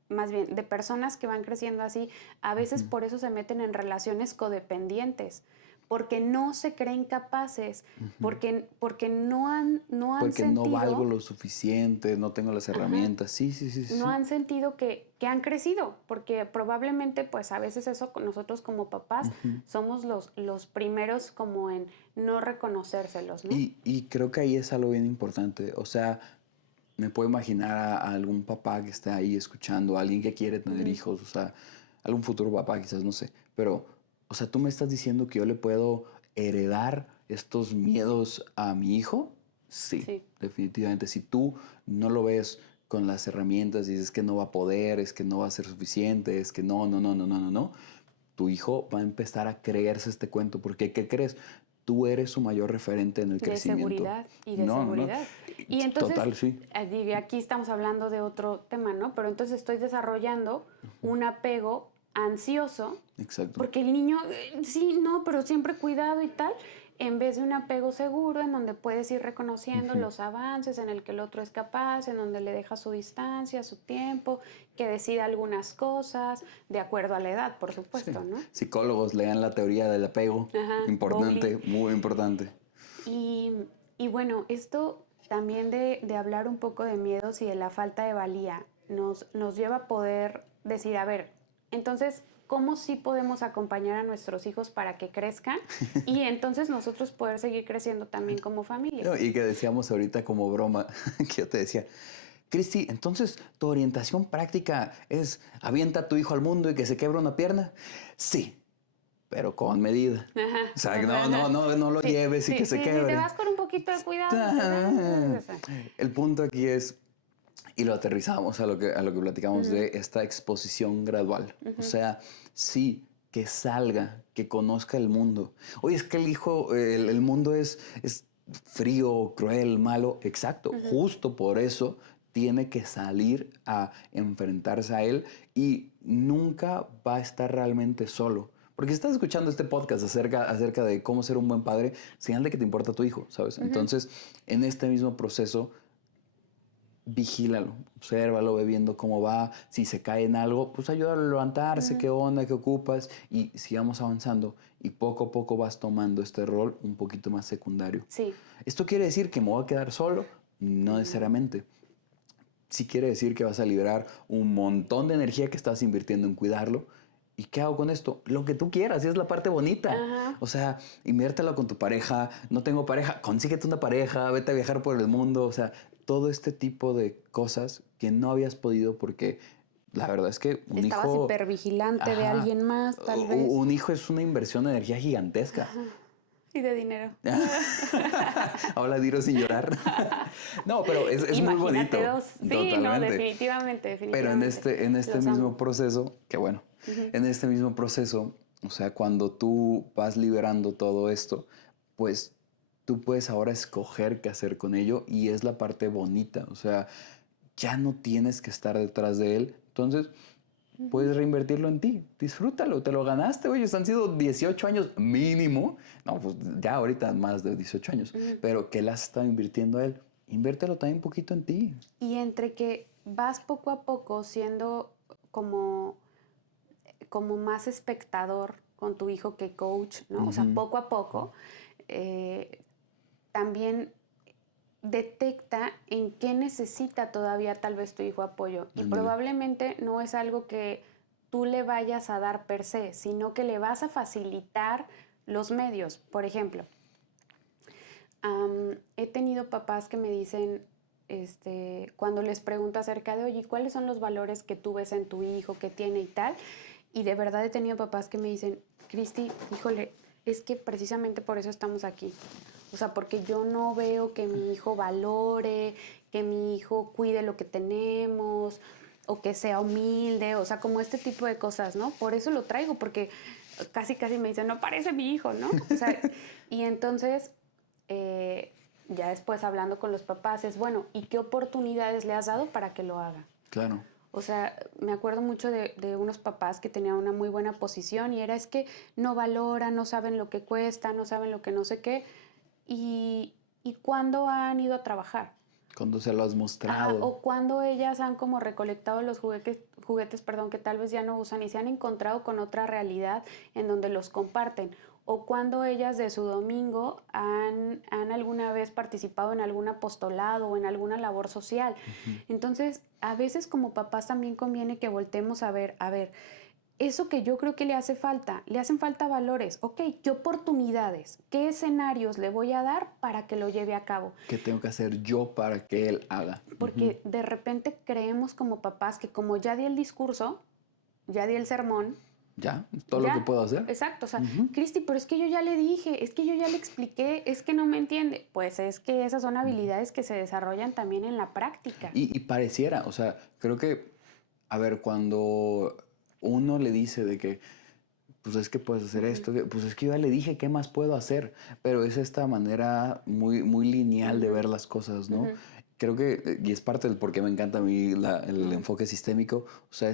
más bien de personas que van creciendo así, a veces por eso se meten en relaciones codependientes, porque no se creen capaces, porque no han Porque sentido, no valgo lo suficiente, no tengo las herramientas. Sí. no han sentido que han crecido, porque probablemente pues a veces eso nosotros como papás somos los primeros como en no reconocérselos, ¿no? Y creo que ahí es algo bien importante. O sea, me puedo imaginar a algún papá que está ahí escuchando, a alguien que quiere tener hijos, o sea, algún futuro papá quizás, no sé. Pero, o sea, tú me estás diciendo que yo le puedo heredar estos miedos a mi hijo. Sí, definitivamente. Si tú no lo ves con las herramientas y dices que no va a poder, es que no va a ser suficiente, es que no, tu hijo va a empezar a creerse este cuento. Porque, ¿qué crees? Tú eres su mayor referente en el crecimiento. De seguridad y de seguridad. Y entonces, total, sí. Aquí estamos hablando de otro tema, ¿no? Pero entonces estoy desarrollando un apego ansioso. Exacto. Porque el niño, sí, no, pero siempre cuidado y tal, en vez de un apego seguro en donde puedes ir reconociendo los avances, en el que el otro es capaz, en donde le deja su distancia, su tiempo, que decida algunas cosas, de acuerdo a la edad, por supuesto, ¿no? Psicólogos lean la teoría del apego. Importante, Bowley. Muy importante. Y bueno, esto también de hablar un poco de miedos y de la falta de valía nos lleva a poder decir, a ver, entonces, ¿cómo sí podemos acompañar a nuestros hijos para que crezcan? Y entonces nosotros poder seguir creciendo también como familia. Y que decíamos ahorita como broma, que yo te decía, Cristi, entonces tu orientación práctica es avienta a tu hijo al mundo y que se quebra una pierna. Sí, pero con medida. O sea, no lo lleves y que se quebre. Si te vas con un poquito de cuidado. El punto aquí es, y lo aterrizamos a lo que platicamos de esta exposición gradual. O sea, sí, que salga, que conozca el mundo. Oye, es que el mundo es frío, cruel, malo. Exacto, justo por eso tiene que salir a enfrentarse a él y nunca va a estar realmente solo. Porque si estás escuchando este podcast acerca de cómo ser un buen padre, señal de que te importa tu hijo, ¿sabes? Entonces, en este mismo proceso, vigílalo, obsérvalo, ve viendo cómo va. Si se cae en algo, pues ayúdalo a levantarse, qué onda, qué ocupas, y sigamos avanzando. Y poco a poco vas tomando este rol un poquito más secundario. Sí. ¿Esto quiere decir que me voy a quedar solo? No necesariamente. Sí quiere decir que vas a liberar un montón de energía que estás invirtiendo en cuidarlo. ¿Y qué hago con esto? Lo que tú quieras, y es la parte bonita. O sea, inviértelo con tu pareja. No tengo pareja, consíguete una pareja, vete a viajar por el mundo. O sea, todo este tipo de cosas que no habías podido porque La verdad es que un Estabas hijo... hipervigilante de alguien más, tal vez. Un hijo es una inversión de energía gigantesca. Ajá. Y de dinero. Ahora dilo sin llorar. No, pero es muy bonito. Dos. Sí, Totalmente. no, definitivamente. Pero en este Los mismo amo. proceso, que bueno, en este mismo proceso, o sea, cuando tú vas liberando todo esto, pues tú puedes ahora escoger qué hacer con ello y es la parte bonita. O sea, ya no tienes que estar detrás de él. Entonces, puedes reinvertirlo en ti. Disfrútalo, te lo ganaste. Oye, han sido 18 años mínimo. No, pues ya ahorita más de 18 años. Pero ¿qué le has estado invirtiendo a él? Inviértelo también un poquito en ti. Y entre que vas poco a poco siendo como más espectador con tu hijo que coach, ¿no? O sea, poco a poco, también detecta en qué necesita todavía tal vez tu hijo apoyo. Y probablemente no es algo que tú le vayas a dar per se, sino que le vas a facilitar los medios. Por ejemplo, he tenido papás que me dicen, cuando les pregunto acerca de, oye, ¿cuáles son los valores que tú ves en tu hijo, que tiene y tal? Y de verdad he tenido papás que me dicen, Cristi, híjole, es que precisamente por eso estamos aquí. O sea, porque yo no veo que mi hijo valore, que mi hijo cuide lo que tenemos, o que sea humilde, o sea, como este tipo de cosas, ¿no? Por eso lo traigo, porque casi me dicen, no parece mi hijo, ¿no? O sea, y entonces, ya después hablando con los papás, es bueno, ¿y qué oportunidades le has dado para que lo haga? Claro. O sea, me acuerdo mucho de unos papás que tenían una muy buena posición y era es que no valoran, no saben lo que cuesta, no saben lo que no sé qué. ¿Y cuándo han ido a trabajar? Cuando se lo has mostrado. O cuando ellas han como recolectado los juguetes, perdón, que tal vez ya no usan y se han encontrado con otra realidad en donde los comparten. O cuando ellas de su domingo han alguna vez participado en algún apostolado o en alguna labor social. Entonces, a veces como papás también conviene que voltemos a ver, eso que yo creo que le hacen falta valores. Ok, ¿qué oportunidades, qué escenarios le voy a dar para que lo lleve a cabo? ¿Qué tengo que hacer yo para que él haga? Porque de repente creemos como papás que como ya di el discurso, ya di el sermón, ¿Ya? ¿Todo lo que puedo hacer? Exacto, o sea, Cristi, pero es que yo ya le dije, es que yo ya le expliqué, es que no me entiende. Pues es que esas son habilidades que se desarrollan también en la práctica. Y pareciera, o sea, creo que, a ver, cuando uno le dice de que, pues es que puedes hacer esto, pues es que yo ya le dije qué más puedo hacer, pero es esta manera muy, muy lineal de ver las cosas, ¿no? Creo que, y es parte del por qué me encanta a mí el enfoque sistémico, o sea,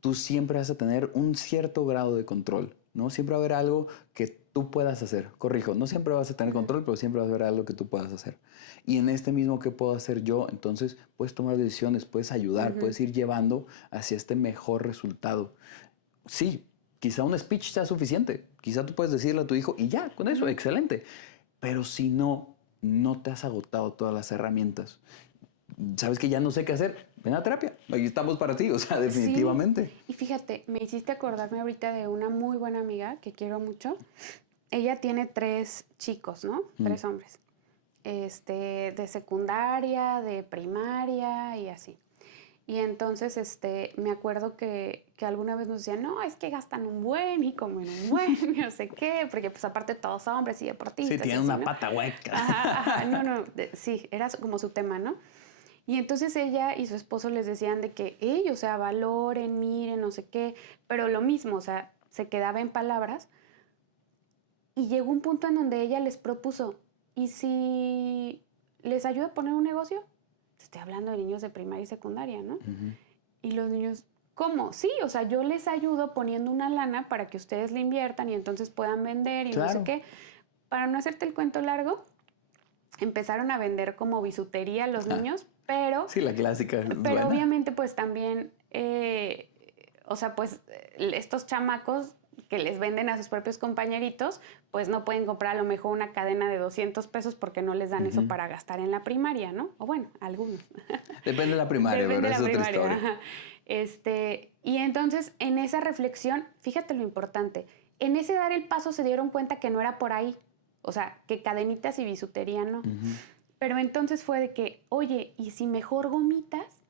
tú siempre vas a tener un cierto grado de control, ¿no? Siempre va a haber algo que tú puedas hacer. Corrijo, no siempre vas a tener control, pero siempre vas a haber algo que tú puedas hacer. Y en este mismo, ¿qué puedo hacer yo? Entonces, puedes tomar decisiones, puedes ayudar, puedes ir llevando hacia este mejor resultado. Sí, quizá un speech sea suficiente. Quizá tú puedes decirle a tu hijo y ya, con eso, excelente. Pero si no te has agotado todas las herramientas. ¿Sabes que ya no sé qué hacer? Ven a terapia. Ahí estamos para ti, o sea, definitivamente. Sí. Y fíjate, me hiciste acordarme ahorita de una muy buena amiga que quiero mucho. Ella tiene 3 chicos, ¿no? 3 hombres. De secundaria, de primaria y así. Y entonces me acuerdo que alguna vez nos decían, no, es que gastan un buen y comen un buen, no sé qué, porque pues aparte todos hombres y deportistas. Sí, tienen así, una ¿no? pata hueca. Ajá, no, sí, era como su tema, ¿no? Y entonces ella y su esposo les decían de que ellos, o sea, valoren, miren, no sé qué, pero lo mismo, o sea, se quedaba en palabras. Y llegó un punto en donde ella les propuso, ¿y si les ayuda a poner un negocio? Estoy hablando de niños de primaria y secundaria, ¿no? Y los niños, ¿cómo? Sí, o sea, yo les ayudo poniendo una lana para que ustedes le inviertan y entonces puedan vender y no sé qué. Para no hacerte el cuento largo, empezaron a vender como bisutería los niños, pero... Sí, la clásica. Pero obviamente pues también, o sea, pues estos chamacos que les venden a sus propios compañeritos, pues no pueden comprar a lo mejor una cadena de 200 pesos porque no les dan eso para gastar en la primaria, ¿no? O bueno, algunos. Depende de la primaria, pero es otra historia. Ajá. Y entonces, en esa reflexión, fíjate lo importante, en ese dar el paso se dieron cuenta que no era por ahí, o sea, que cadenitas y bisutería no. Pero entonces fue de que, oye, ¿y si mejor gomitas?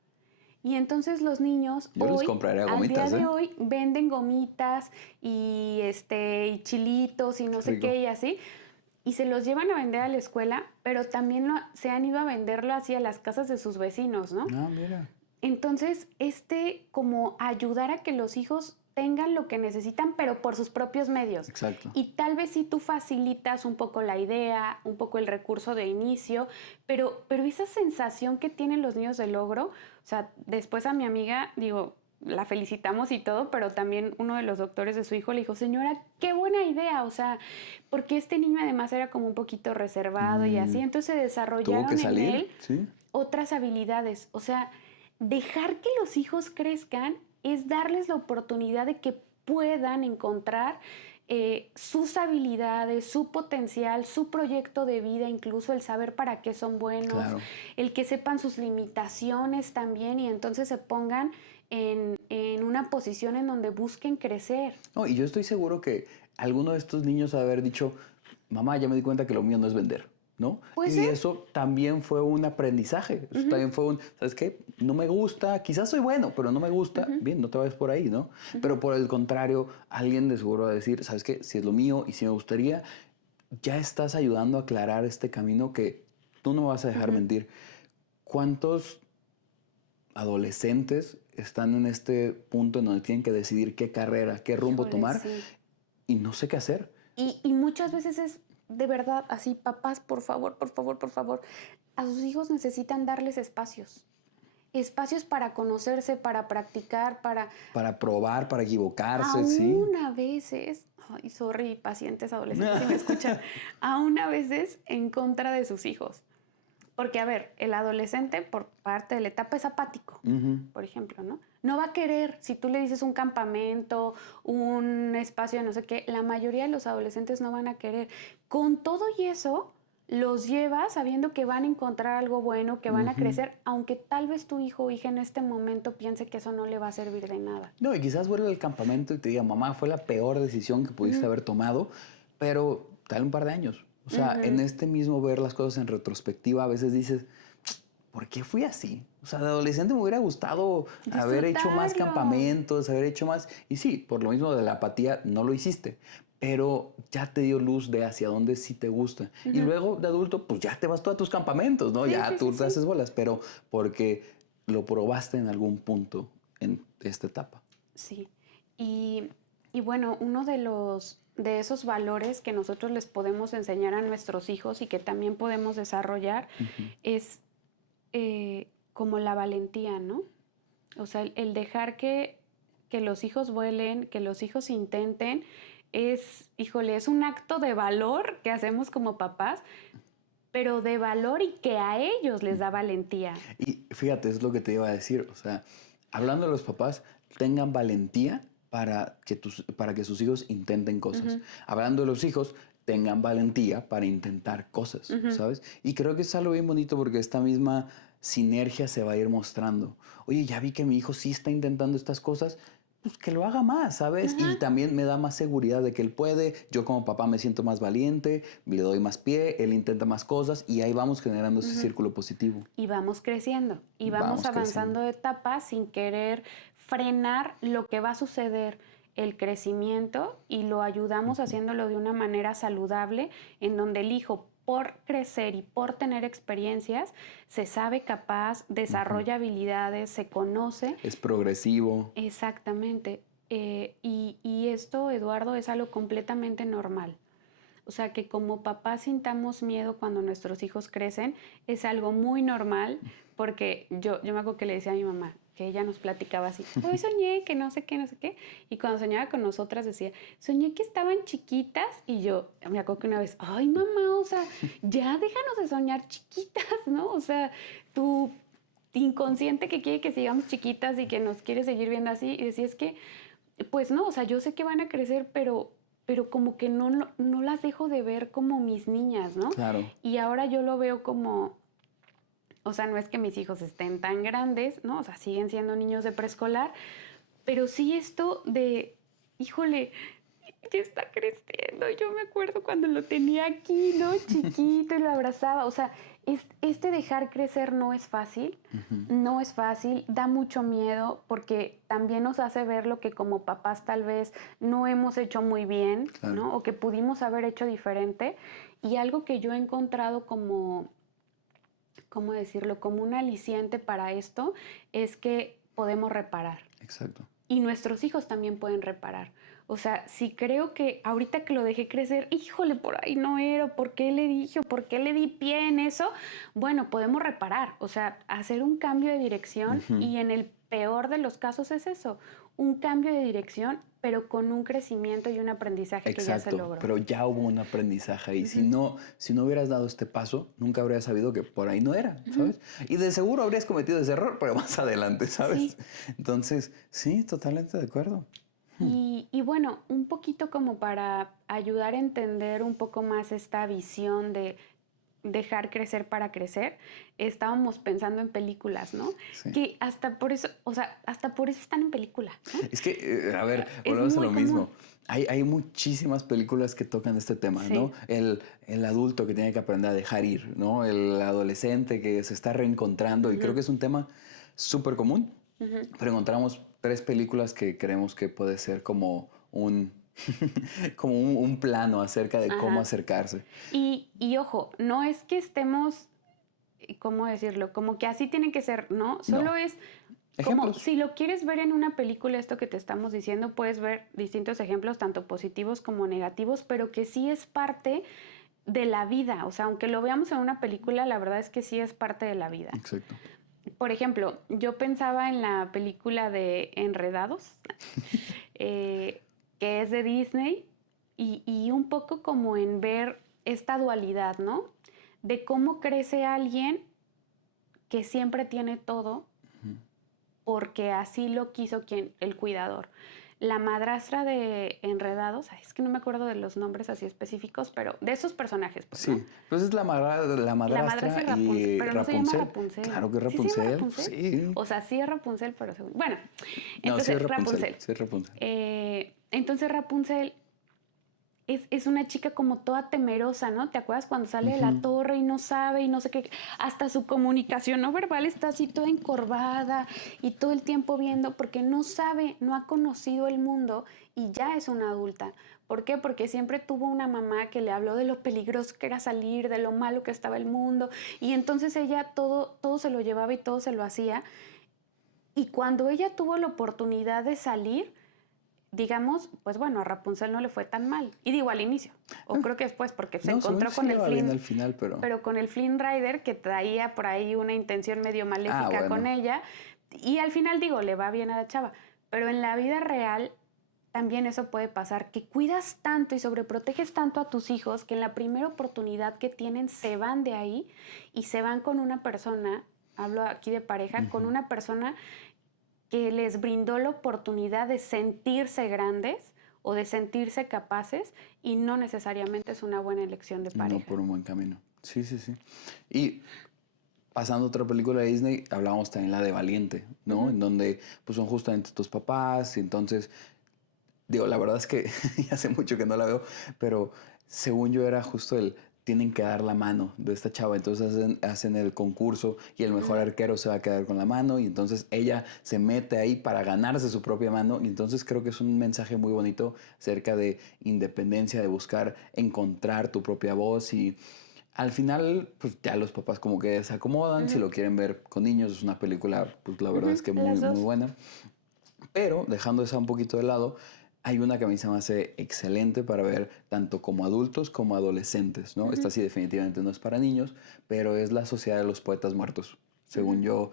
Y entonces los niños Yo les hoy, compraría al gomitas, día de hoy, venden gomitas y y chilitos y no sé Rico. qué y así. Y se los llevan a vender a la escuela, pero también se han ido a venderlo así a las casas de sus vecinos, ¿no? Ah, mira. Entonces, como ayudar a que los hijos tengan lo que necesitan, pero por sus propios medios. Exacto. Y tal vez sí tú facilitas un poco la idea, un poco el recurso de inicio, pero esa sensación que tienen los niños de logro, o sea, después a mi amiga, digo, la felicitamos y todo, pero también uno de los doctores de su hijo le dijo, señora, qué buena idea, o sea, porque este niño además era como un poquito reservado y así, entonces se Tuvo desarrollaron que en salir, él ¿sí? otras habilidades, o sea, dejar que los hijos crezcan es darles la oportunidad de que puedan encontrar sus habilidades, su potencial, su proyecto de vida, incluso el saber para qué son buenos, Claro. el que sepan sus limitaciones también y entonces se pongan en una posición en donde busquen crecer. No, y yo estoy seguro que alguno de estos niños ha de haber dicho, mamá, ya me di cuenta que lo mío no es vender, ¿no? ¿Puede Y ser? eso también fue un aprendizaje. Eso también fue ¿sabes qué? No me gusta, quizás soy bueno, pero no me gusta. Bien, no te vayas por ahí, ¿no? Pero por el contrario, alguien de seguro va a decir, ¿sabes qué? Si es lo mío y si me gustaría, ya estás ayudando a aclarar este camino que tú no me vas a dejar mentir. ¿Cuántos adolescentes están en este punto en donde tienen que decidir qué carrera, qué rumbo Híjole, tomar sí. y no sé qué hacer? Y muchas veces es de verdad así, papás, por favor, por favor, por favor, a sus hijos necesitan darles espacios. Espacios para conocerse, para practicar, Para probar, para equivocarse, sí. aún a veces, ay, sorry, pacientes adolescentes si me escuchan, aún a veces en contra de sus hijos. Porque, a ver, el adolescente por parte de la etapa es apático, por ejemplo, ¿no? No va a querer, si tú le dices un campamento, un espacio de no sé qué, la mayoría de los adolescentes no van a querer. Con todo y eso, los llevas sabiendo que van a encontrar algo bueno, que van a crecer, aunque tal vez tu hijo o hija en este momento piense que eso no le va a servir de nada. No, y quizás vuelve al campamento y te diga, mamá, fue la peor decisión que pudiste haber tomado, pero dale un par de años. O sea, en este mismo ver las cosas en retrospectiva, a veces dices, ¿por qué fui así? O sea, de adolescente me hubiera gustado haber hecho más Disfrutarlo. campamentos, haber hecho más... Y sí, por lo mismo de la apatía, no lo hiciste. Pero ya te dio luz de hacia dónde sí te gusta. Y luego de adulto, pues ya te vas tú a tus campamentos, ¿no? Sí, Ya sí, tú sí, te sí. haces bolas, pero porque lo probaste en algún punto en esta etapa. Sí, y, y bueno, uno de esos valores que nosotros les podemos enseñar a nuestros hijos y que también podemos desarrollar es como la valentía, ¿no? O sea, el dejar que los hijos vuelen, que los hijos intenten, híjole, es un acto de valor que hacemos como papás, pero de valor y que a ellos les da valentía. Y fíjate, es lo que te iba a decir. O sea, hablando de los papás, tengan valentía para que sus hijos intenten cosas. Hablando de los hijos, tengan valentía para intentar cosas, ¿sabes? Y creo que es algo bien bonito porque esta misma sinergia se va a ir mostrando. Oye, ya vi que mi hijo sí está intentando estas cosas, pues que lo haga más, ¿sabes? Y también me da más seguridad de que él puede. Yo como papá me siento más valiente, le doy más pie, él intenta más cosas y ahí vamos generando ese círculo positivo. Y vamos creciendo y vamos Vamos avanzando creciendo. de etapa sin querer frenar lo que va a suceder, el crecimiento, y lo ayudamos haciéndolo de una manera saludable, en donde el hijo, por crecer y por tener experiencias, se sabe capaz, desarrolla habilidades, se conoce. Es progresivo. Exactamente. Y esto, Eduardo, es algo completamente normal. O sea, que como papás sintamos miedo cuando nuestros hijos crecen es algo muy normal, porque yo me acuerdo que le decía a mi mamá, que ella nos platicaba así, hoy soñé que no sé qué, no sé qué, y cuando soñaba con nosotras decía, soñé que estaban chiquitas, y yo me acuerdo que una vez, ay mamá, o sea, ya déjanos de soñar chiquitas, ¿no? O sea, tu inconsciente que quiere que sigamos chiquitas y que nos quiere seguir viendo así, y decía, es que, pues no, o sea, yo sé que van a crecer, pero como que no las dejo de ver como mis niñas, ¿no? Claro. Y ahora yo lo veo como, o sea, no es que mis hijos estén tan grandes, ¿no? O sea, siguen siendo niños de preescolar, pero sí esto de, híjole, ya está creciendo. Yo me acuerdo cuando lo tenía aquí, ¿no? Chiquito y lo abrazaba. O sea, este dejar crecer no es fácil, no es fácil, da mucho miedo porque también nos hace ver lo que como papás tal vez no hemos hecho muy bien, Claro. ¿no? O que pudimos haber hecho diferente. Y algo que yo he encontrado como, ¿cómo decirlo? Como un aliciente para esto es que podemos reparar. Exacto. Y nuestros hijos también pueden reparar. O sea, si creo que ahorita que lo dejé crecer, híjole, por ahí no era, ¿por qué le dije o por qué le di pie en eso? Bueno, podemos reparar, o sea, hacer un cambio de dirección y en el peor de los casos es eso, un cambio de dirección, pero con un crecimiento y un aprendizaje que ya se logró. Pero ya hubo un aprendizaje y si no hubieras dado este paso, nunca habrías sabido que por ahí no era, ¿sabes? Y de seguro habrías cometido ese error, pero más adelante, ¿sabes? Sí. Entonces, sí, totalmente de acuerdo. Y bueno, un poquito como para ayudar a entender un poco más esta visión de dejar crecer para crecer, estábamos pensando en películas, ¿no? Sí. Que hasta por eso, o sea, hasta por eso están en película, ¿no? Es que, a ver, Es volvemos a muy lo mismo. común. Hay muchísimas películas que tocan este tema, Sí. ¿no? El adulto que tiene que aprender a dejar ir, ¿no? El adolescente que se está reencontrando y creo que es un tema súper común, pero encontramos 3 películas que creemos que puede ser como un como un plano acerca de cómo Ajá. acercarse. Y ojo, no es que estemos, ¿cómo decirlo? Como que así tiene que ser, ¿no? Solo No. es como Ejemplos. si lo quieres ver en una película, esto que te estamos diciendo, puedes ver distintos ejemplos, tanto positivos como negativos, pero que sí es parte de la vida. O sea, aunque lo veamos en una película, la verdad es que sí es parte de la vida. Exacto. Por ejemplo, yo pensaba en la película de Enredados, que es de Disney, y un poco como en ver esta dualidad, ¿no? De cómo crece alguien que siempre tiene todo porque así lo quiso el cuidador. La madrastra de Enredados, ay, es que no me acuerdo de los nombres así específicos, pero de esos personajes, pues, Sí, ¿no? pues es la madrastra y Rapunzel, y pero no se llama Rapunzel. Claro que es ¿Sí se llama Rapunzel. Rapunzel? Sí. O sea, sí es Rapunzel, pero según... Bueno, No, sí entonces es Rapunzel. Rapunzel. Sí es Rapunzel. Entonces Rapunzel es una chica como toda temerosa, ¿no? ¿Te acuerdas cuando sale de la torre y no sabe y no sé qué? Hasta su comunicación no verbal está así toda encorvada y todo el tiempo viendo porque no sabe, no ha conocido el mundo y ya es una adulta. ¿Por qué? Porque siempre tuvo una mamá que le habló de lo peligroso que era salir, de lo malo que estaba el mundo y entonces ella todo se lo llevaba y todo se lo hacía. Y cuando ella tuvo la oportunidad de salir, digamos, pues bueno, a Rapunzel no le fue tan mal. Y digo al inicio, o creo que después, porque se No, según encontró yo sí con le el va bien Flynn, al final, pero con el Flynn Rider que traía por ahí una intención medio maléfica con bueno. ella. Y al final digo, le va bien a la chava. Pero en la vida real también eso puede pasar, que cuidas tanto y sobreproteges tanto a tus hijos que en la primera oportunidad que tienen se van de ahí y se van con una persona, hablo aquí de pareja, con una persona que les brindó la oportunidad de sentirse grandes o de sentirse capaces y no necesariamente es una buena elección de pareja. no por un buen camino. Sí, sí, sí. Y pasando a otra película de Disney, hablábamos también la de Valiente, ¿no? En donde pues son justamente tus papás y entonces, digo, la verdad es que ya hace mucho que no la veo, pero según yo era justo tienen que dar la mano de esta chava, entonces hacen el concurso y el mejor arquero se va a quedar con la mano y entonces ella se mete ahí para ganarse su propia mano y entonces creo que es un mensaje muy bonito acerca de independencia, de buscar encontrar tu propia voz y al final pues ya los papás como que se acomodan, si lo quieren ver con niños es una película pues la verdad es que muy, Las muy dos. buena, pero dejando esa un poquito de lado, hay una que a mí se me hace excelente para ver tanto como adultos como adolescentes, ¿no? Esta sí definitivamente no es para niños, pero es La Sociedad de los Poetas Muertos. Según yo,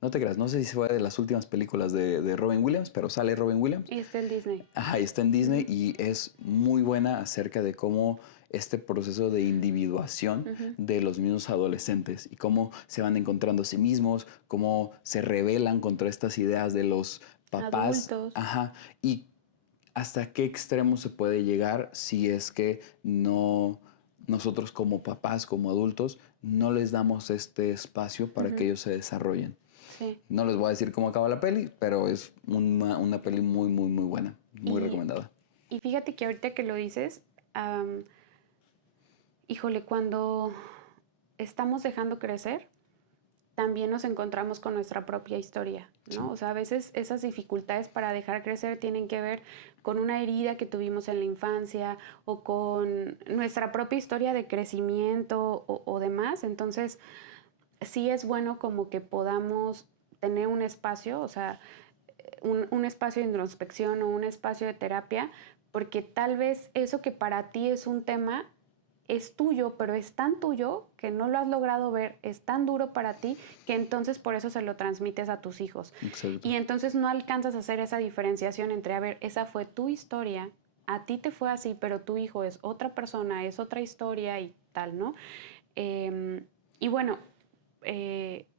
no te creas, no sé si fue de las últimas películas de Robin Williams, pero sale Robin Williams. Y está en Disney. Ajá, y está en Disney y es muy buena acerca de cómo este proceso de individuación de los mismos adolescentes y cómo se van encontrando a sí mismos, cómo se rebelan contra estas ideas de los papás. Adultos. Ajá, y hasta qué extremo se puede llegar si es que no nosotros como papás, como adultos, no les damos este espacio para que ellos se desarrollen. Sí. No les voy a decir cómo acaba la peli, pero es una peli muy, muy, muy buena, muy recomendada. Y fíjate que ahorita que lo dices, híjole, cuando estamos dejando crecer, también nos encontramos con nuestra propia historia, ¿no? Sí. O sea, a veces esas dificultades para dejar crecer tienen que ver con una herida que tuvimos en la infancia o con nuestra propia historia de crecimiento o demás. Entonces, sí es bueno como que podamos tener un espacio, o sea, un espacio de introspección o un espacio de terapia, porque tal vez eso que para ti es un tema es tuyo, pero es tan tuyo que no lo has logrado ver, es tan duro para ti que entonces por eso se lo transmites a tus hijos. Exacto. Y entonces no alcanzas a hacer esa diferenciación entre, a ver, esa fue tu historia, a ti te fue así, pero tu hijo es otra persona, es otra historia y tal, ¿no? Y bueno,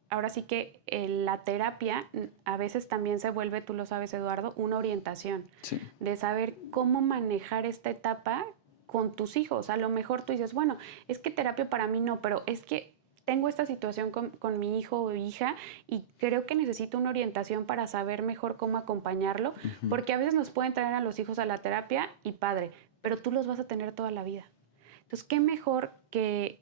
ahora sí que la terapia a veces también se vuelve, tú lo sabes, Eduardo, una orientación. Sí. De saber cómo manejar esta etapa con tus hijos. A lo mejor tú dices, bueno, es que terapia para mí no, pero es que tengo esta situación con mi hijo o hija y creo que necesito una orientación para saber mejor cómo acompañarlo, porque a veces nos pueden traer a los hijos a la terapia y padre, pero tú los vas a tener toda la vida. Entonces, qué mejor que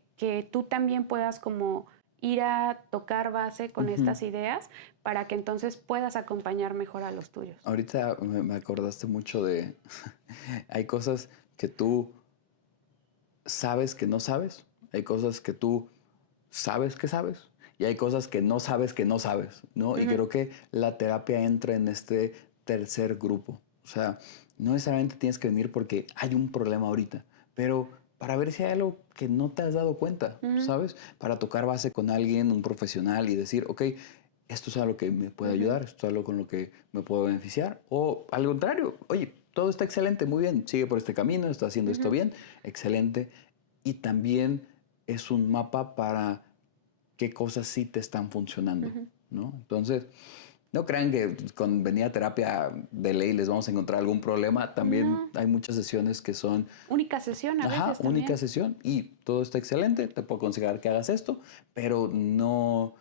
tú también puedas como ir a tocar base con estas ideas para que entonces puedas acompañar mejor a los tuyos. Ahorita me acordaste mucho de... Hay cosas que tú sabes que no sabes, hay cosas que tú sabes que sabes y hay cosas que no sabes, ¿no? Y creo que la terapia entra en este tercer grupo. O sea, no necesariamente tienes que venir porque hay un problema ahorita, pero para ver si hay algo que no te has dado cuenta, ¿sabes? Para tocar base con alguien, un profesional y decir, ok, esto es algo que me puede ayudar, esto es algo con lo que me puedo beneficiar. O al contrario, oye, todo está excelente, muy bien, sigue por este camino, está haciendo esto bien, excelente. Y también es un mapa para qué cosas sí te están funcionando, ¿no? Entonces, no crean que con venir a terapia de ley les vamos a encontrar algún problema. También hay muchas sesiones que son... Única sesión a veces también. Única sesión y todo está excelente, te puedo aconsejar que hagas esto, pero no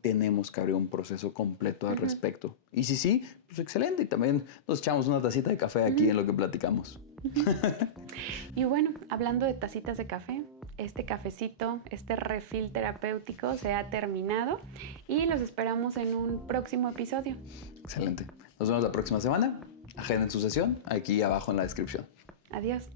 tenemos que abrir un proceso completo al respecto. Y si sí, pues excelente. Y también nos echamos una tacita de café aquí en lo que platicamos. Y bueno, hablando de tacitas de café, este cafecito, este refill terapéutico se ha terminado y los esperamos en un próximo episodio. Excelente. Nos vemos la próxima semana. Agenden su sesión aquí abajo en la descripción. Adiós.